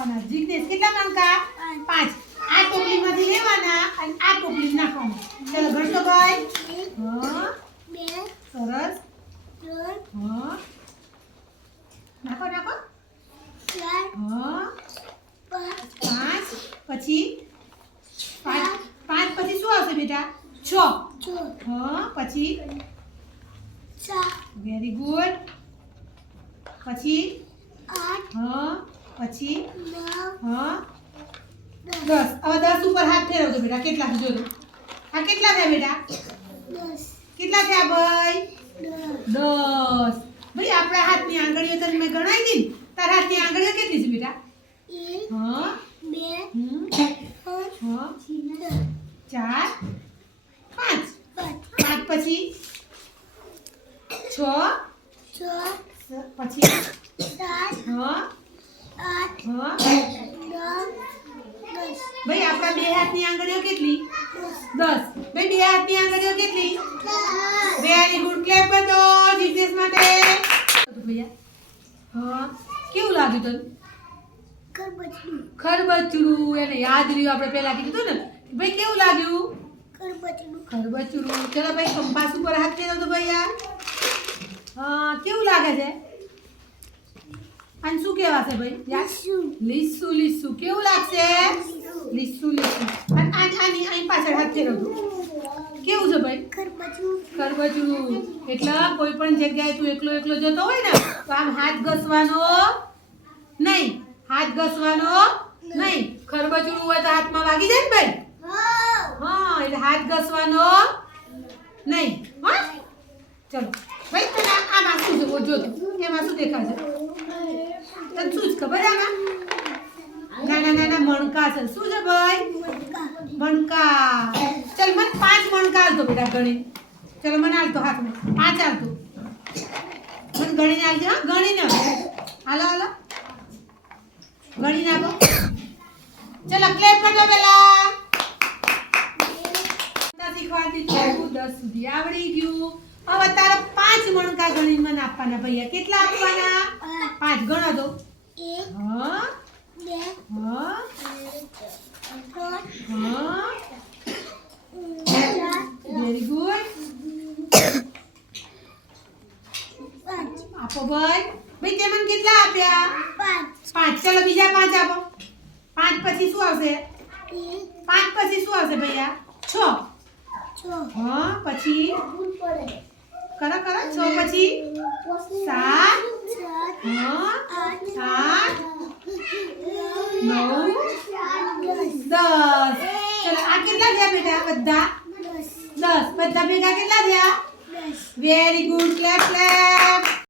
નાખવાના. જિગ્નેશ કેટલા મણકા? 5. આ ટોપલીમાંથી લેવાના અને આ ટોપલી નાખવાના. ચલો ગણતો ભાઈ. હા 2 સરસ. 3 હા નાખો નાખો. 4 હા 5 5 પછી 5 પછી શું આવશે બેટા? 6. 6 હા પછી 7 વેરી ગુડ. પછી 8 હા પછી 9 હા 10 10. હવે 10 ઉપર હાથ ફેરવજો બેટા. કેટલા છે જોજો. આ કેટલા થયા બેટા? 10 કેટલા થયા ભાઈ? 10 10. ભાઈ આપણા હાથની આંગળીઓ તને મેં ગણાવી દી ને. તારા હાથની આંગળીઓ કેટલી છે બેટા? 1 હા 2 હમ 3 હા 4 4 5 5 પછી 6 6 પછી 7 હા 8 હા 9 10 ભાઈ આપણા બે હાથની આંગળીઓ કેટલી? 10. ભાઈ બે હાથની આંગળીઓ કેટલી? Very good. ક્લેપ કરો જીગ્નેશ માટે. ભૈયા હા કેવું લાગ્યું તને? ખરબચડું ખરબચડું. એને યાદ રહ્યું. આપણે પહેલા કીધું ને ભાઈ કેવું લાગ્યું? ખરબચડું ખરબચડું. ચલો ભાઈ કંપાસ ઉપર હાથ ફેરવજો ભૈયા. હા કેવું લાગે છે? આને શું કહેવાશે ભાઈ? લીસુ લીસુ. કેવું લાગશે? લીસુ લીસુ. અને આની અહીં પાછળ હાથ ફેરવજો. કેવું છે ભાઈ? ખરબચડું ખરબચડું. એટલે કોઈ પણ જગ્યાએ તું એકલો એકલો જતો હોય ને તો આમ હાથ ઘસવાનો નહીં. હાથ ઘસવાનો નહીં. ખરબચડું હોય તો હાથમાં વાગી જાય ને ભાઈ. હા એટલે હાથ ઘસવાનો નહીં. હા ચલો ભાઈ તને આમાં શું છે? જો એમાં શું દેખાશે? તને શું જ ખબર? આમાં નાના નાના મણકા છે. શું છે ભાઈ? મણકા. ચલ મને 5 મણકા આલતો બેટા ગણી. ચલો મને આલતો હાથમાં 5 આલતો. મને ગણીને આલજો. હા ગણીને હાલો હાલો ગણીને આપો. ચલો ક્લેપ કરજો પેલા. શીખવાડી દીધું 10 સુધી આવડી ગયું. હવે તારે 5 મણકા ગણીને મને આપવાના ભૈયા. કેટલા આપવાના? 5 ગણો તો. 1 હા 2 હા 3 હા 4 વેરી ગુડ. 5 આપો ભાઈ. ભાઈ તે મને કેટલા આપ્યા? 5 5. ચલો બીજા 5 આપો. 5 પછી શું આવશે? 5 પછી શું આવશે ભૈયા? 6. 6 હા પછી કરો કરો. 6 પછી 7 હા 8 9 10. ચલો આ કેટલા થયા બેટા? બધા 10. બધા ભેગા કેટલા થયા? Very good. Clap clap.